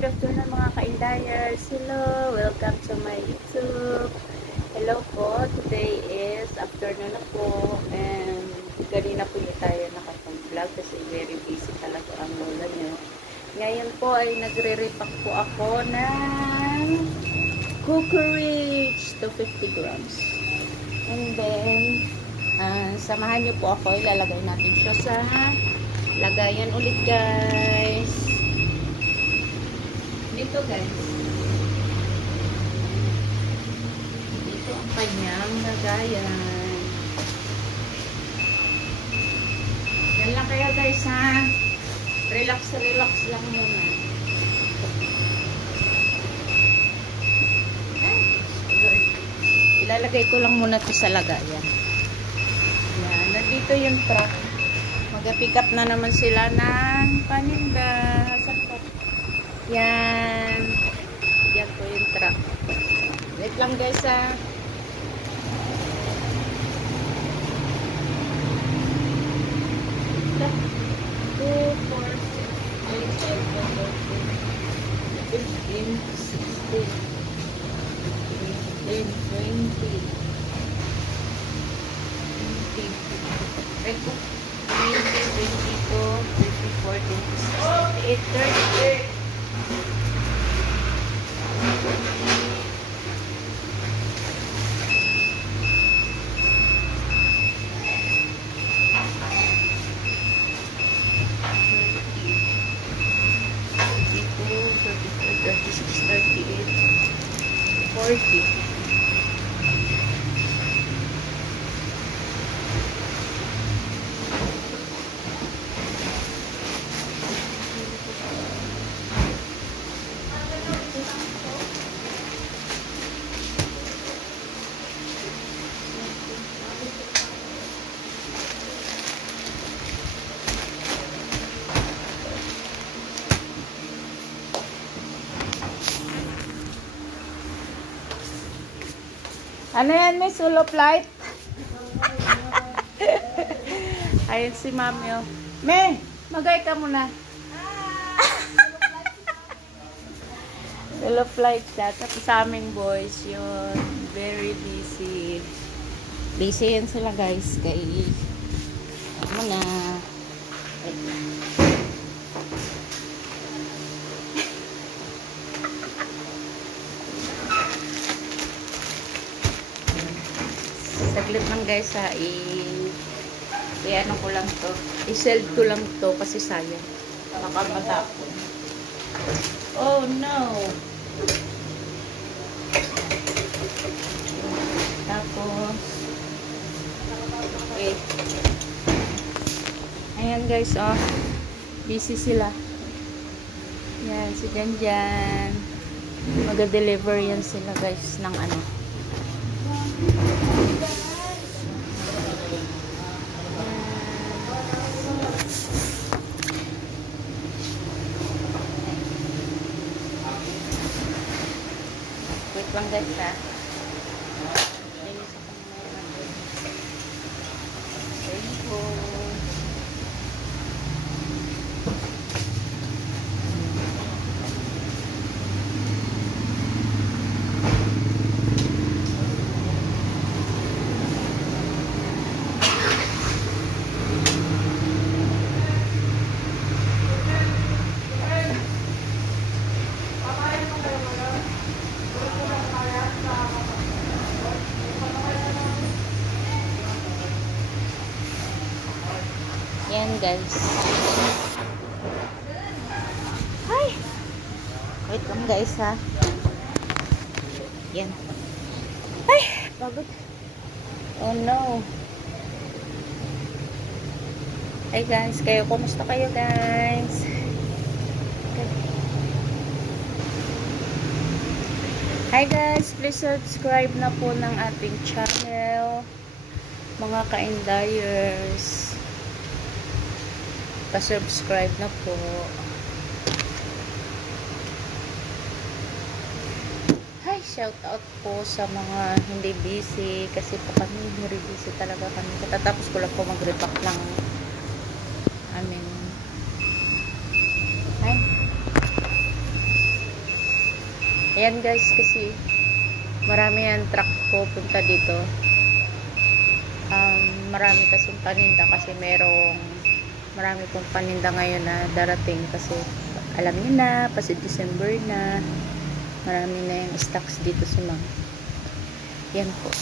good afternoon mga ka-Indayers. Hello, welcome to my YouTube. Hello po, today is afternoon na po and kanina po hindi tayo nakapag-vlog kasi very busy talaga ang lola niyo. Ngayon po ay nagre-repack po ako ng Cookerage to 50 grams. And then, samahan niyo po ako, ilalagay natin siya sa lagayan ulit guys. Dito guys. Dito ang kanyang lagayan. Yan lang kayo guys ha. Relax lang muna. Ilalagay ko lang muna ito sa lagayan. Yan. Nandito yung truck. Mag-pick up na naman sila ng paninda. Yan. Yan po yung truck. Wait lang guys ha. Two, 4, 6, 8, 7, 8, 15, 16, 18, 20, 22, 30. Ano yan, may sulop light? Ayun si mami, oh. Me, magay ka muna. Sulop light siya. Tapos sa aming boys, yun. Very busy. Busy yan sila, guys. Kay, ano na. Saglit lang guys ha, ano ko lang to, i-sell ko lang to kasi sayang, baka matapon. Oh no. Tapos wait, ayan guys, oh busy sila. Yan, si Janjan mag-deliver yan sila guys ng ano. Wait lang guys ha. Yan guys. Hi. Wait lang guys ha. Yan. Ay, pagod. Oh no. Hi guys, kayo kumusta kayo guys? Okay. Hi guys, please subscribe na po ng ating channel. Mga ka-Indayers. Pa-subscribe na po. Hi, shout out po sa mga hindi busy kasi po kami very busy talaga kami. Katatapos ko lang po mag-repack ng amin. Hi. Ayan guys, kasi marami ang truck pupunta dito. Marami kasing paninda kasi marami pong paninda ngayon na darating kasi alam niyo na, kasi December na, marami na yung stocks dito si ma'am. Yan po.